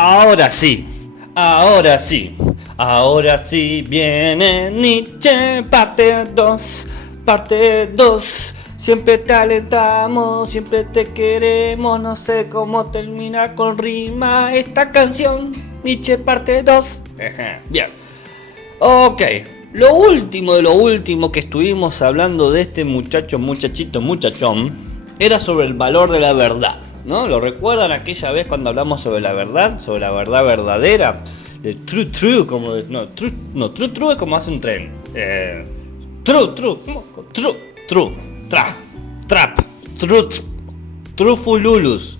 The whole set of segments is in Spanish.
Ahora sí, ahora sí, ahora sí viene Nietzsche, parte 2, parte 2. Siempre te alentamos, siempre te queremos, no sé cómo terminar con rima esta canción, Nietzsche parte 2. Bien, ok, lo último de lo último que estuvimos hablando de este muchachón, era sobre el valor de la verdad, ¿no? ¿Lo recuerdan aquella vez cuando hablamos sobre la verdad verdadera? El true, como true es como hace un tren. Trap, truth, trufululus,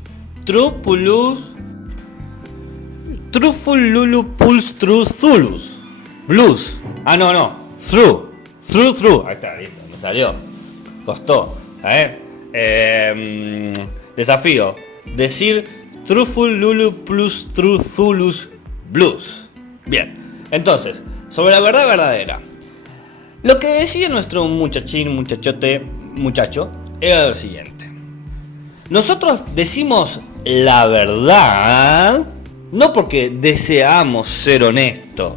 trufululu puls truzulus, blues. Through. Ahí está, listo, me salió. Costó, desafío, decir trufululu plus truzulus blues. Bien, entonces, sobre la verdad verdadera. Lo que decía nuestro muchacho, era lo siguiente. Nosotros decimos la verdad no porque deseamos ser honestos,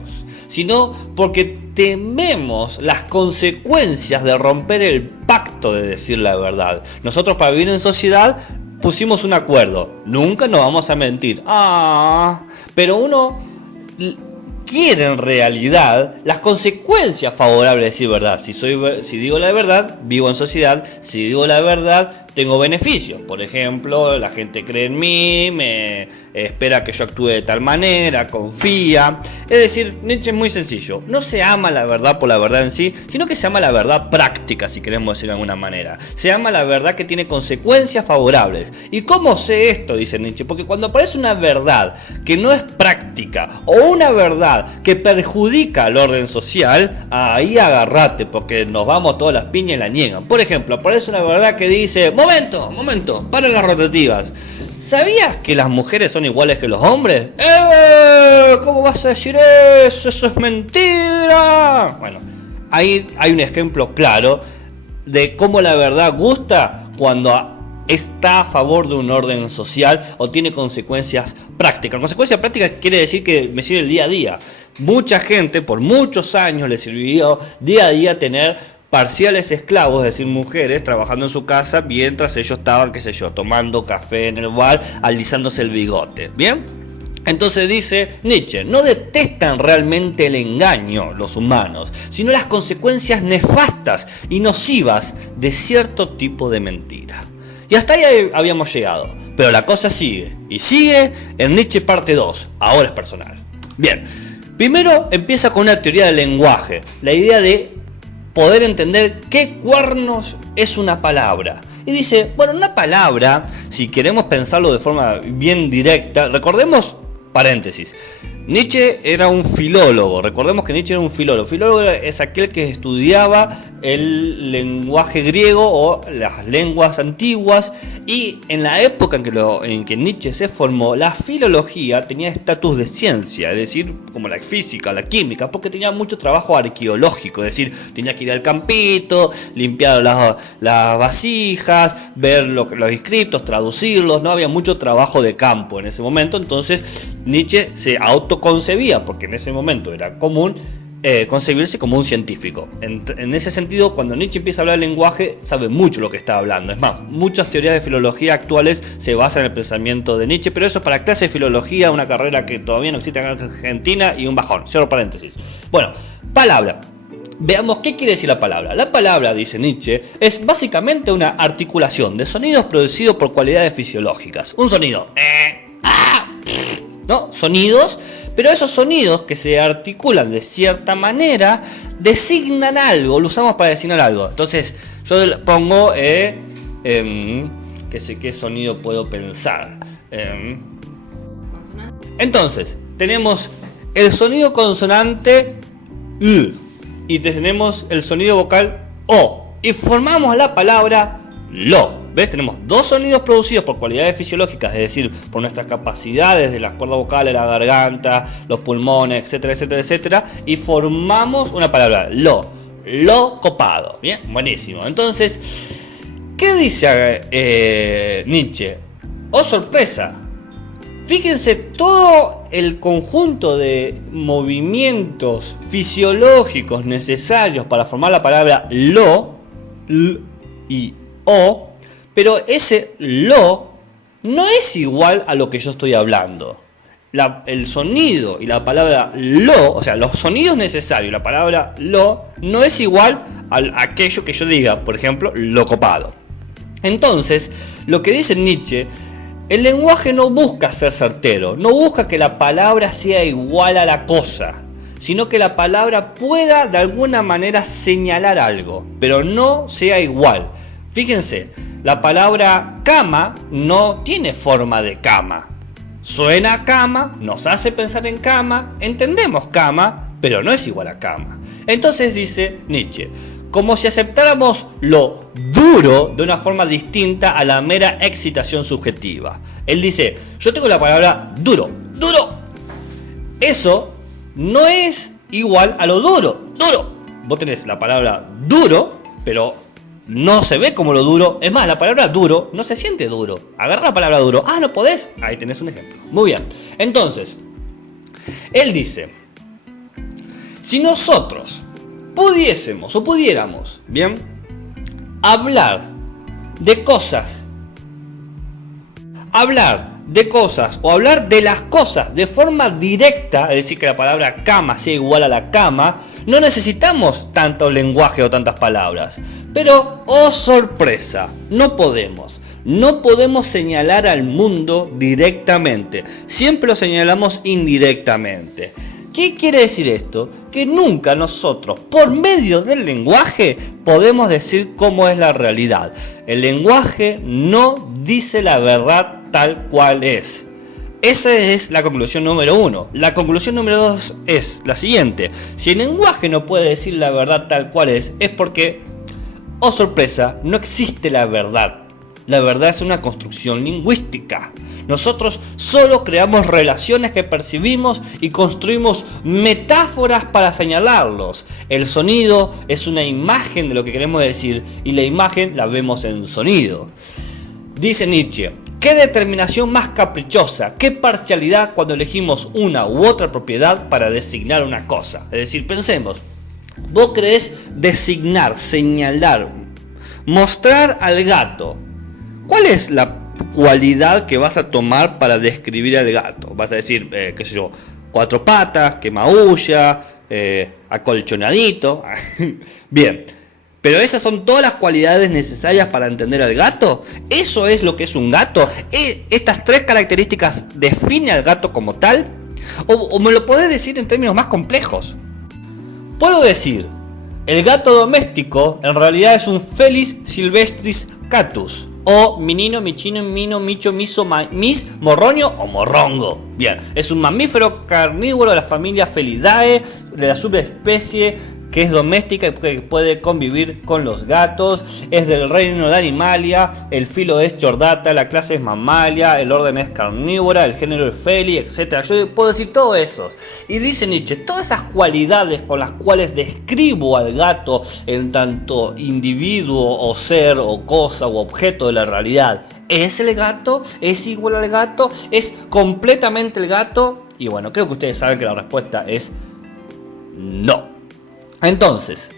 sino porque tememos las consecuencias de romper el pacto de decir la verdad. Nosotros, para vivir en sociedad, pusimos un acuerdo: nunca nos vamos a mentir. Pero uno quiere en realidad las consecuencias favorables de decir verdad. Si digo la verdad, vivo en sociedad. Si digo la verdad, tengo beneficios. Por ejemplo, la gente cree en mí, me espera que yo actúe de tal manera, confía. Es decir, Nietzsche es muy sencillo. No se ama la verdad por la verdad en sí, sino que se ama la verdad práctica, si queremos decirlo de alguna manera. Se ama la verdad que tiene consecuencias favorables. ¿Y cómo sé esto?, dice Nietzsche. Porque cuando aparece una verdad que no es práctica, o una verdad que perjudica al orden social, ahí agarrate, porque nos vamos todas las piñas y la niegan. Por ejemplo, aparece una verdad que dice: Momento, para las rotativas. ¿Sabías que las mujeres son iguales que los hombres? ¿Cómo vas a decir eso? Eso es mentira. Bueno, ahí hay un ejemplo claro de cómo la verdad gusta cuando está a favor de un orden social o tiene consecuencias prácticas. Consecuencias prácticas quiere decir que me sirve el día a día. Mucha gente por muchos años le sirvió día a día tener parciales esclavos, es decir, mujeres trabajando en su casa mientras ellos estaban, tomando café en el bar, alisándose el bigote. ¿Bien? Entonces dice Nietzsche: no detestan realmente el engaño los humanos, sino las consecuencias nefastas y nocivas de cierto tipo de mentira. Y hasta ahí habíamos llegado, pero la cosa sigue, y sigue en Nietzsche parte 2, ahora es personal. Bien, primero empieza con una teoría del lenguaje, la idea de poder entender qué cuernos es una palabra. Y dice, bueno, una palabra, si queremos pensarlo de forma bien directa, recordemos, paréntesis, Nietzsche era un filólogo. Recordemos que Nietzsche era un filólogo. Filólogo es aquel que estudiaba el lenguaje griego o las lenguas antiguas, y en la época en que Nietzsche se formó, la filología tenía estatus de ciencia, es decir, como la física, la química, porque tenía mucho trabajo arqueológico, es decir, tenía que ir al campito, limpiar las vasijas, ver los inscriptos, traducirlos, no había mucho trabajo de campo en ese momento. Entonces Nietzsche se autoconcebía, porque en ese momento era común concebirse como un científico. En ese sentido, cuando Nietzsche empieza a hablar del lenguaje, sabe mucho lo que está hablando. Es más, muchas teorías de filología actuales se basan en el pensamiento de Nietzsche, pero eso es para clase de filología, una carrera que todavía no existe en Argentina, y un bajón. Cierro paréntesis. Bueno, palabra. Veamos qué quiere decir la palabra. La palabra, dice Nietzsche, es básicamente una articulación de sonidos producidos por cualidades fisiológicas. Un sonido, ¿no? Sonidos, pero esos sonidos que se articulan de cierta manera designan algo, lo usamos para designar algo. Entonces yo le pongo qué sonido puedo pensar. Entonces tenemos el sonido consonante y tenemos el sonido vocal O, y formamos la palabra lo. ¿Ves? Tenemos dos sonidos producidos por cualidades fisiológicas, es decir, por nuestras capacidades de las cuerdas vocales, la garganta, los pulmones, etcétera, etcétera, etcétera, y formamos una palabra, lo copado. Bien, buenísimo. Entonces, ¿qué dice Nietzsche? Oh, sorpresa. Fíjense todo el conjunto de movimientos fisiológicos necesarios para formar la palabra lo, l y o, pero ese lo no es igual a lo que yo estoy hablando. El sonido y la palabra lo, o sea, los sonidos necesarios y la palabra lo, no es igual a aquello que yo diga, por ejemplo, lo copado. Entonces, lo que dice Nietzsche, el lenguaje no busca ser certero, no busca que la palabra sea igual a la cosa, sino que la palabra pueda de alguna manera señalar algo, pero no sea igual. Fíjense, la palabra cama no tiene forma de cama. Suena a cama, nos hace pensar en cama, entendemos cama, pero no es igual a cama. Entonces dice Nietzsche, como si aceptáramos lo duro de una forma distinta a la mera excitación subjetiva. Él dice, yo tengo la palabra duro, duro. Eso no es igual a lo duro, duro. Vos tenés la palabra duro, pero no se ve como lo duro. Es más, la palabra duro no se siente duro. Agarra la palabra duro. Ah, no podés. Ahí tenés un ejemplo. Muy bien. Entonces, él dice, si nosotros pudiésemos o pudiéramos, bien, hablar de cosas o hablar de las cosas de forma directa, es decir, que la palabra cama sea igual a la cama, no necesitamos tanto lenguaje o tantas palabras. Pero, oh sorpresa, no podemos señalar al mundo directamente, siempre lo señalamos indirectamente. ¿Qué quiere decir esto? Que nunca nosotros, por medio del lenguaje, podemos decir cómo es la realidad. El lenguaje no dice la verdad tal cual es. Esa es la conclusión número 1. La conclusión número 2 es la siguiente. Si el lenguaje no puede decir la verdad tal cual es porque, oh sorpresa, no existe la verdad. La verdad es una construcción lingüística. Nosotros solo creamos relaciones que percibimos y construimos metáforas para señalarlos. El sonido es una imagen de lo que queremos decir y la imagen la vemos en sonido. Dice Nietzsche, qué determinación más caprichosa, qué parcialidad cuando elegimos una u otra propiedad para designar una cosa. Es decir, pensemos, vos querés designar, señalar, mostrar al gato. ¿Cuál es la cualidad que vas a tomar para describir al gato? Vas a decir, qué sé yo, 4 patas, que maulla, acolchonadito. Bien, pero esas son todas las cualidades necesarias para entender al gato. ¿Eso es lo que es un gato? ¿Estas 3 características definen al gato como tal? ¿O me lo podés decir en términos más complejos? Puedo decir, el gato doméstico en realidad es un Felis silvestris catus, o minino, michino, mino, micho, miso, mis, morroño o morrongo. Bien, es un mamífero carnívoro de la familia Felidae, de la subespecie que es doméstica y que puede convivir con los gatos. Es del reino de Animalia, el filo es Chordata, la clase es Mammalia, el orden es carnívora, el género es Feli, etc. Yo puedo decir todo eso. Y dice Nietzsche, todas esas cualidades con las cuales describo al gato en tanto individuo o ser o cosa o objeto de la realidad, ¿es el gato? ¿Es igual al gato? ¿Es completamente el gato? Y bueno, creo que ustedes saben que la respuesta es no. Entonces,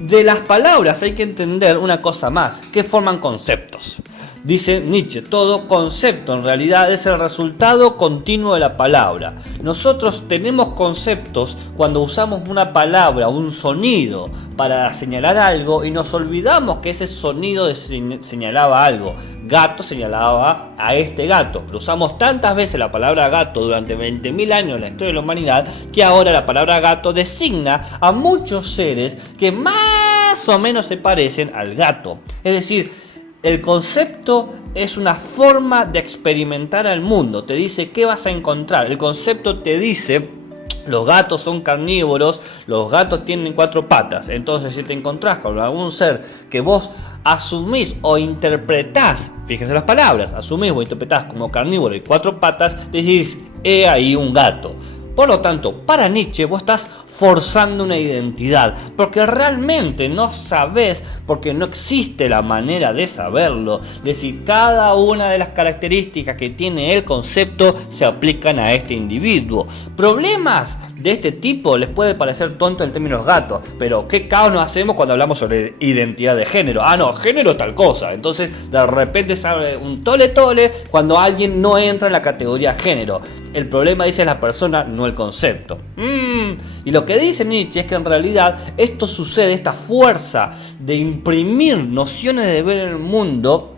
de las palabras hay que entender una cosa más, que forman conceptos. Dice Nietzsche, todo concepto en realidad es el resultado continuo de la palabra. Nosotros tenemos conceptos cuando usamos una palabra, un sonido, para señalar algo y nos olvidamos que ese sonido señalaba algo. Gato señalaba a este gato, pero usamos tantas veces la palabra gato durante 20.000 años en la historia de la humanidad que ahora la palabra gato designa a muchos seres que más o menos se parecen al gato. Es decir, el concepto es una forma de experimentar al mundo. Te dice qué vas a encontrar. El concepto te dice, los gatos son carnívoros, los gatos tienen 4 patas. Entonces, si te encontrás con algún ser que vos asumís o interpretás, fíjense las palabras, asumís o interpretás como carnívoro y 4 patas, decís, he ahí un gato. Por lo tanto, para Nietzsche vos estás forzando una identidad, porque realmente no sabés, porque no existe la manera de saberlo, de si cada una de las características que tiene el concepto se aplican a este individuo. Problemas de este tipo les puede parecer tonto en términos gatos, pero qué caos nos hacemos cuando hablamos sobre identidad de género. Ah, no, género es tal cosa. Entonces de repente sale un tole cuando alguien no entra en la categoría género. El problema, dice la persona, no el concepto. Y lo que dice Nietzsche es que en realidad esto sucede, esta fuerza de imprimir nociones de ver el mundo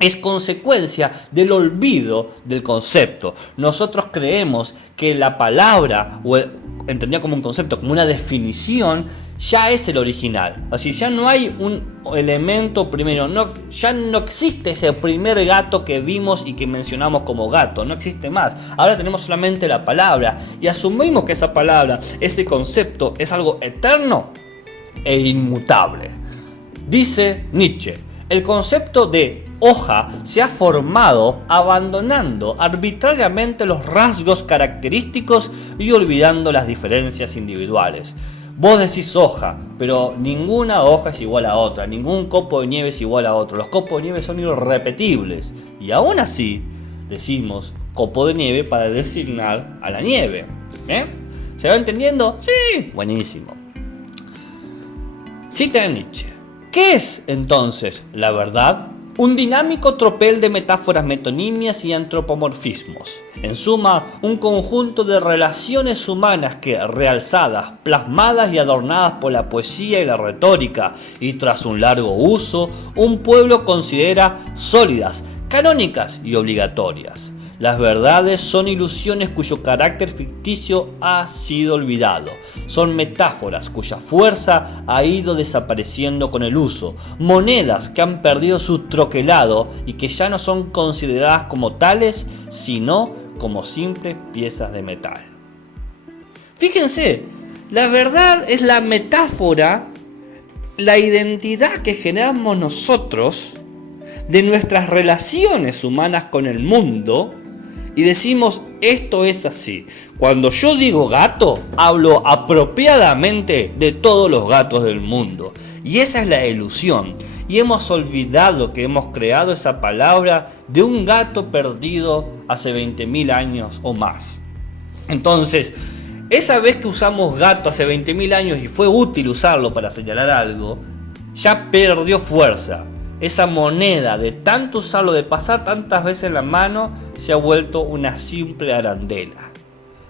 es consecuencia del olvido del concepto. Nosotros creemos que la palabra, o entendida como un concepto, como una definición, ya es el original. Así, ya no hay un elemento primero, ya no existe ese primer gato que vimos y que mencionamos como gato, no existe más. Ahora tenemos solamente la palabra y asumimos que esa palabra, ese concepto, es algo eterno e inmutable. Dice Nietzsche, el concepto de hoja se ha formado abandonando arbitrariamente los rasgos característicos y olvidando las diferencias individuales. Vos decís hoja, pero ninguna hoja es igual a otra, ningún copo de nieve es igual a otro. Los copos de nieve son irrepetibles y aún así decimos copo de nieve para designar a la nieve. ¿Se va entendiendo? Sí, buenísimo. Cita de Nietzsche. ¿Qué es entonces la verdad? Un dinámico tropel de metáforas metonimias y antropomorfismos. En suma, un conjunto de relaciones humanas que, realzadas, plasmadas y adornadas por la poesía y la retórica, y tras un largo uso, un pueblo considera sólidas, canónicas y obligatorias. Las verdades son ilusiones cuyo carácter ficticio ha sido olvidado. Son metáforas cuya fuerza ha ido desapareciendo con el uso. Monedas que han perdido su troquelado y que ya no son consideradas como tales, sino como simples piezas de metal. Fíjense, la verdad es la metáfora, la identidad que generamos nosotros de nuestras relaciones humanas con el mundo. Y decimos, esto es así. Cuando yo digo gato, hablo apropiadamente de todos los gatos del mundo. Y esa es la ilusión. Y hemos olvidado que hemos creado esa palabra de un gato perdido hace 20.000 años o más. Entonces, esa vez que usamos gato hace 20.000 años y fue útil usarlo para señalar algo, ya perdió fuerza. Esa moneda de tanto usarlo, de pasar tantas veces en la mano, se ha vuelto una simple arandela.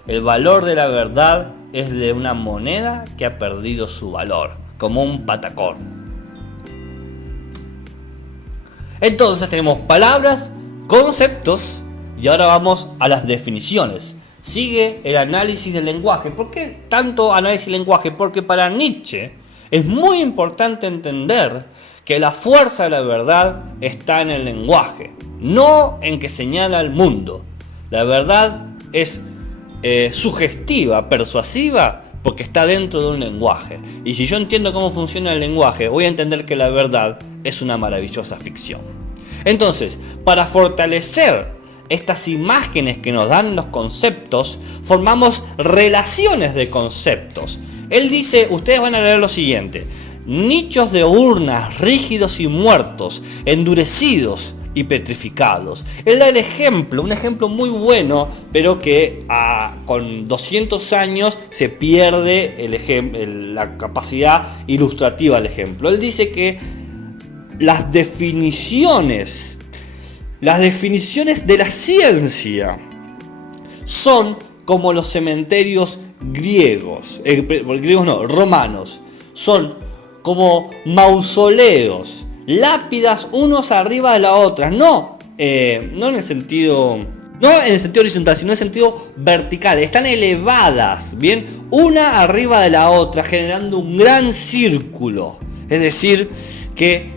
El valor de la verdad es de una moneda que ha perdido su valor, como un patacón. Entonces tenemos palabras, conceptos y ahora vamos a las definiciones. Sigue el análisis del lenguaje. ¿Por qué tanto análisis del lenguaje? Porque para Nietzsche es muy importante entender que la fuerza de la verdad está en el lenguaje, no en que señala al mundo. La verdad es sugestiva, persuasiva, porque está dentro de un lenguaje. Y si yo entiendo cómo funciona el lenguaje, voy a entender que la verdad es una maravillosa ficción. Entonces, para fortalecer estas imágenes que nos dan los conceptos, formamos relaciones de conceptos. Él dice, ustedes van a leer lo siguiente: nichos de urnas rígidos y muertos, endurecidos y petrificados. Él da el ejemplo, un ejemplo muy bueno, pero que con 200 años se pierde la capacidad ilustrativa del ejemplo. Él dice que las definiciones de la ciencia son como los cementerios romanos. Son como mausoleos, lápidas unos arriba de la otra, no en el sentido horizontal, sino en el sentido vertical. Están elevadas, bien, una arriba de la otra, generando un gran círculo. Es decir, que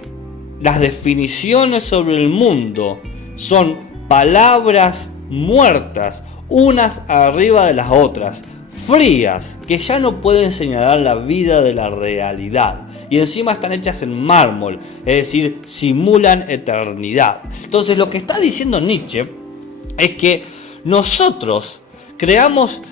las definiciones sobre el mundo son palabras muertas, unas arriba de las otras, frías, que ya no pueden señalar la vida de la realidad. Y encima están hechas en mármol, es decir, simulan eternidad. Entonces lo que está diciendo Nietzsche es que nosotros creamos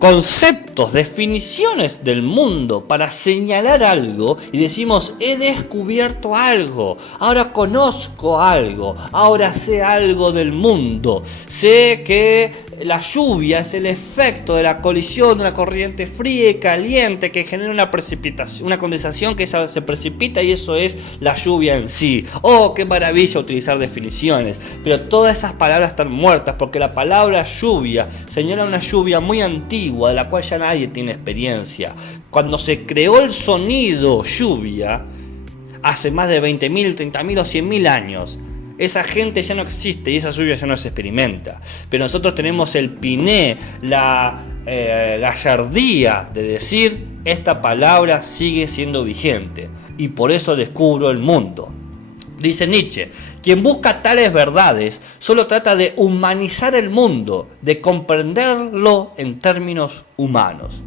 conceptos, definiciones del mundo para señalar algo y decimos he descubierto algo, ahora conozco algo, ahora sé algo del mundo, sé que la lluvia es el efecto de la colisión de una corriente fría y caliente que genera una precipitación, una condensación que se precipita y eso es la lluvia en sí. Oh, qué maravilla utilizar definiciones, pero todas esas palabras están muertas porque la palabra lluvia señala una lluvia muy antigua de la cual ya nadie tiene experiencia. Cuando se creó el sonido lluvia, hace más de 20.000, 30.000 o 100.000 años, esa gente ya no existe y esa lluvia ya no se experimenta. Pero nosotros tenemos el piné, la gallardía de decir esta palabra sigue siendo vigente y por eso descubro el mundo. Dice Nietzsche, quien busca tales verdades solo trata de humanizar el mundo, de comprenderlo en términos humanos.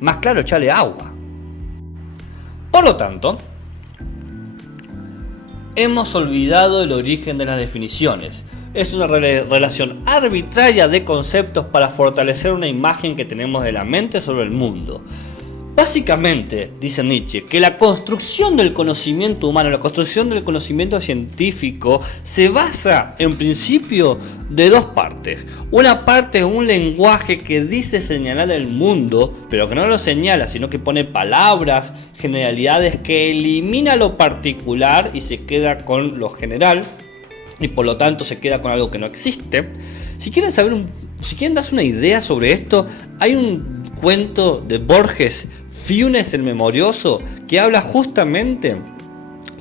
Más claro, echarle agua. Por lo tanto, hemos olvidado el origen de las definiciones. Es una relación arbitraria de conceptos para fortalecer una imagen que tenemos de la mente sobre el mundo. Básicamente, dice Nietzsche, que la construcción del conocimiento humano, la construcción del conocimiento científico se basa en principio de dos partes. Una parte es un lenguaje que dice señalar el mundo, pero que no lo señala, sino que pone palabras, generalidades, que elimina lo particular y se queda con lo general, y por lo tanto se queda con algo que no existe. Si quieren darse una idea sobre esto, hay un cuento de Borges, Funes el Memorioso, que habla justamente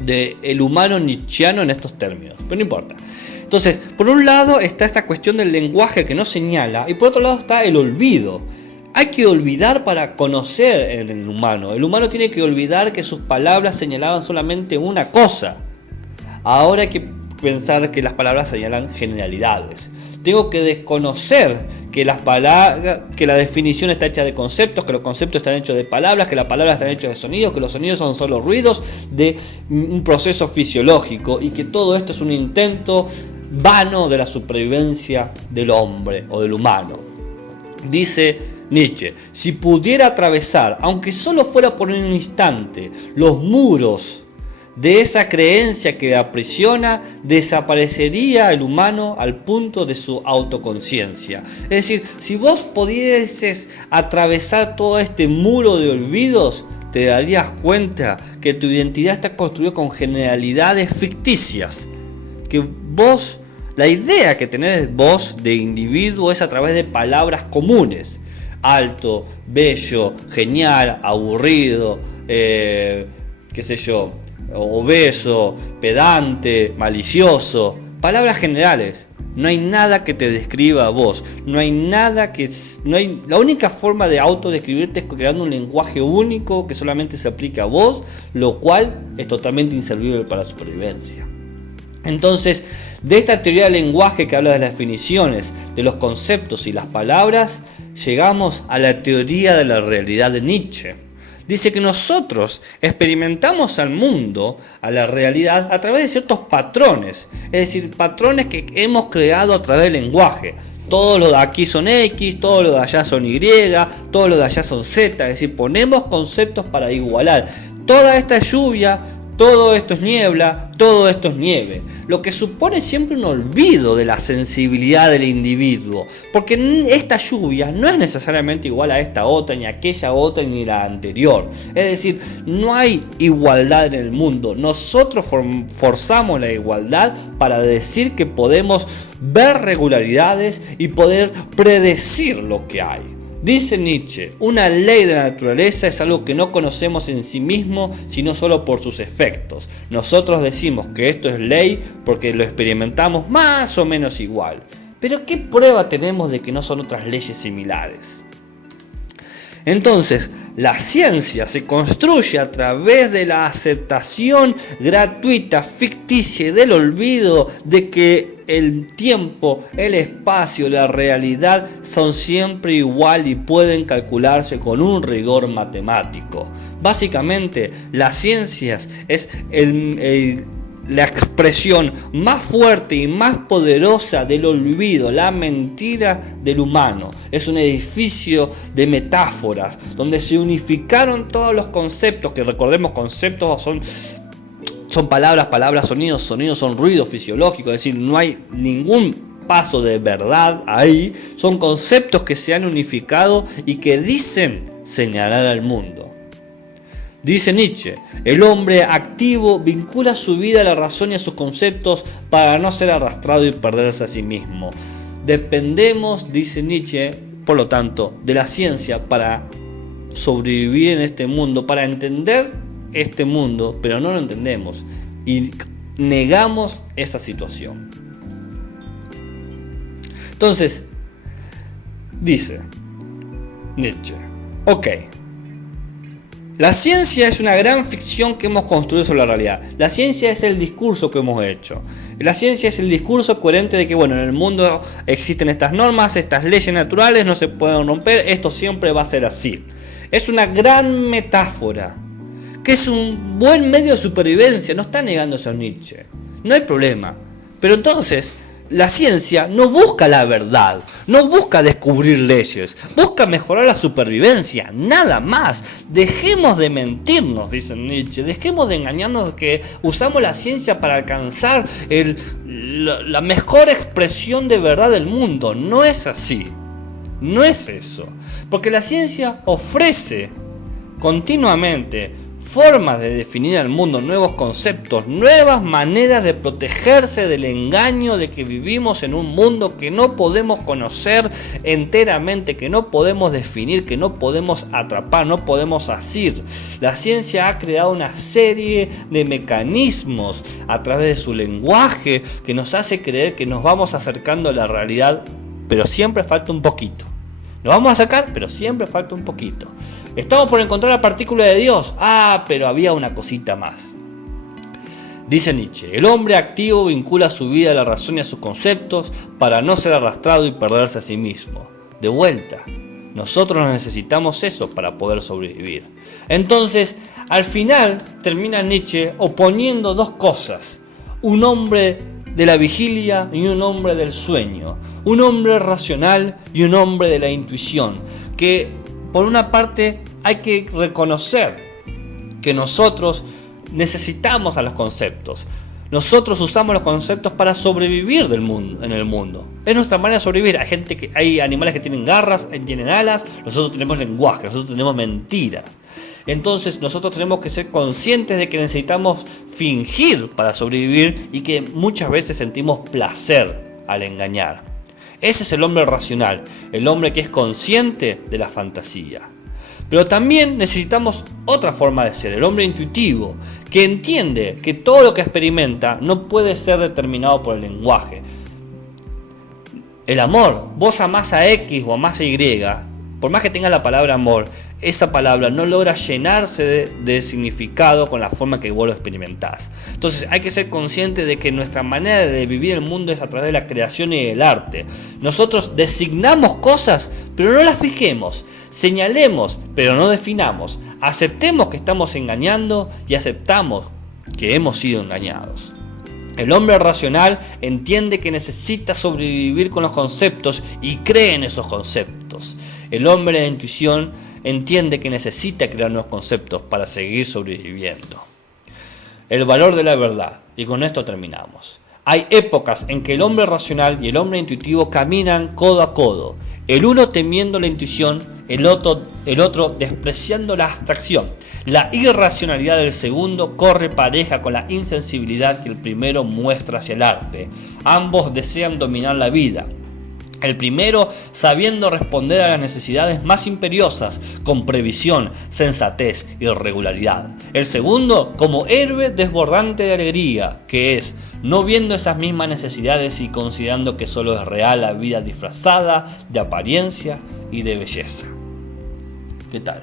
del humano nietzscheano en estos términos, pero no importa. Entonces, por un lado está esta cuestión del lenguaje que no señala, y por otro lado está el olvido. Hay que olvidar para conocer en el humano. El humano tiene que olvidar que sus palabras señalaban solamente una cosa. Ahora hay que pensar que las palabras señalan generalidades. Tengo que desconocer que la definición está hecha de conceptos, que los conceptos están hechos de palabras, que las palabras están hechas de sonidos, que los sonidos son solo ruidos de un proceso fisiológico y que todo esto es un intento vano de la supervivencia del hombre o del humano. Dice Nietzsche, si pudiera atravesar, aunque solo fuera por un instante, los muros de esa creencia que aprisiona, desaparecería el humano al punto de su autoconciencia. Es decir, si vos pudieses atravesar todo este muro de olvidos, te darías cuenta que tu identidad está construida con generalidades ficticias. Que vos, la idea que tenés vos de individuo es a través de palabras comunes. Alto, bello, genial, aburrido, obeso, pedante, malicioso, palabras generales. No hay nada que te describa a vos. La única forma de autodescribirte es creando un lenguaje único que solamente se aplica a vos, lo cual es totalmente inservible para la supervivencia. Entonces, de esta teoría del lenguaje que habla de las definiciones, de los conceptos y las palabras, llegamos a la teoría de la realidad de Nietzsche. Dice que nosotros experimentamos al mundo, a la realidad, a través de ciertos patrones. Es decir, patrones que hemos creado a través del lenguaje. Todo lo de aquí son X, todo lo de allá son Y, todo lo de allá son Z. Es decir, ponemos conceptos para igualar. Toda esta lluvia, todo esto es niebla, todo esto es nieve. Lo que supone siempre un olvido de la sensibilidad del individuo. Porque esta lluvia no es necesariamente igual a esta otra, ni a aquella otra, ni la anterior. Es decir, no hay igualdad en el mundo. Nosotros forzamos la igualdad para decir que podemos ver regularidades y poder predecir lo que hay. Dice Nietzsche, una ley de la naturaleza es algo que no conocemos en sí mismo, sino solo por sus efectos. Nosotros decimos que esto es ley porque lo experimentamos más o menos igual. Pero ¿qué prueba tenemos de que no son otras leyes similares? Entonces, la ciencia se construye a través de la aceptación gratuita, ficticia y del olvido de que el tiempo, el espacio, la realidad son siempre igual y pueden calcularse con un rigor matemático. Básicamente, las ciencias es la expresión más fuerte y más poderosa del olvido, la mentira del humano. Es un edificio de metáforas donde se unificaron todos los conceptos, que recordemos, conceptos son palabras, sonidos son ruidos fisiológicos, es decir, no hay ningún paso de verdad ahí, son conceptos que se han unificado y que dicen señalar al mundo. Dice Nietzsche, el hombre activo vincula su vida a la razón y a sus conceptos para no ser arrastrado y perderse a sí mismo. Dependemos, dice Nietzsche, por lo tanto, de la ciencia para sobrevivir en este mundo, para entender este mundo, pero no lo entendemos y negamos esa situación. Entonces, dice Nietzsche, ok, la ciencia es una gran ficción que hemos construido sobre la realidad. La ciencia es el discurso que hemos hecho. La ciencia es el discurso coherente de que, bueno, en el mundo existen estas normas, estas leyes naturales, no se pueden romper, esto siempre va a ser así. Es una gran metáfora, que es un buen medio de supervivencia, no está negando eso Nietzsche, no hay problema. Pero entonces, la ciencia no busca la verdad, no busca descubrir leyes, busca mejorar la supervivencia, nada más. Dejemos de mentirnos, dice Nietzsche, dejemos de engañarnos que usamos la ciencia para alcanzar la mejor expresión de verdad del mundo. No es así, no es eso, porque la ciencia ofrece continuamente formas de definir al mundo, nuevos conceptos, nuevas maneras de protegerse del engaño de que vivimos en un mundo que no podemos conocer enteramente, que no podemos definir, que no podemos atrapar, no podemos asir. La ciencia ha creado una serie de mecanismos a través de su lenguaje que nos hace creer que nos vamos acercando a la realidad, pero siempre falta un poquito. Lo vamos a sacar, pero siempre falta un poquito. Estamos por encontrar la partícula de Dios. Pero había una cosita más. Dice Nietzsche, el hombre activo vincula su vida a la razón y a sus conceptos para no ser arrastrado y perderse a sí mismo. De vuelta, nosotros necesitamos eso para poder sobrevivir. Entonces, al final termina Nietzsche oponiendo dos cosas. Un hombre de la vigilia y un hombre del sueño. Un hombre racional y un hombre de la intuición. Que por una parte hay que reconocer que nosotros necesitamos a los conceptos. Nosotros usamos los conceptos para sobrevivir en el mundo. Es nuestra manera de sobrevivir. Hay animales que tienen garras, tienen alas. Nosotros tenemos lenguaje, nosotros tenemos mentiras. Entonces nosotros tenemos que ser conscientes de que necesitamos fingir para sobrevivir y que muchas veces sentimos placer al engañar. Ese es el hombre racional, el hombre que es consciente de la fantasía. Pero también necesitamos otra forma de ser, el hombre intuitivo, que entiende que todo lo que experimenta no puede ser determinado por el lenguaje. El amor, vos amás a X o amás a Y, por más que tenga la palabra amor, esa palabra no logra llenarse de significado con la forma que vos lo experimentás. Entonces hay que ser consciente de que nuestra manera de vivir el mundo es a través de la creación y del arte. Nosotros designamos cosas, pero no las fijemos. Señalemos, pero no definamos. Aceptemos que estamos engañando y aceptamos que hemos sido engañados. El hombre racional entiende que necesita sobrevivir con los conceptos y cree en esos conceptos. El hombre de intuición entiende que necesita crear nuevos conceptos para seguir sobreviviendo. El valor de la verdad, y con esto terminamos. Hay épocas en que el hombre racional y el hombre intuitivo caminan codo a codo, el uno temiendo la intuición, el otro despreciando la abstracción. La irracionalidad del segundo corre pareja con la insensibilidad que el primero muestra hacia el arte. Ambos desean dominar la vida. El primero sabiendo responder a las necesidades más imperiosas con previsión, sensatez y regularidad. El segundo como héroe desbordante de alegría, que es no viendo esas mismas necesidades y considerando que solo es real la vida disfrazada de apariencia y de belleza. ¿Qué tal?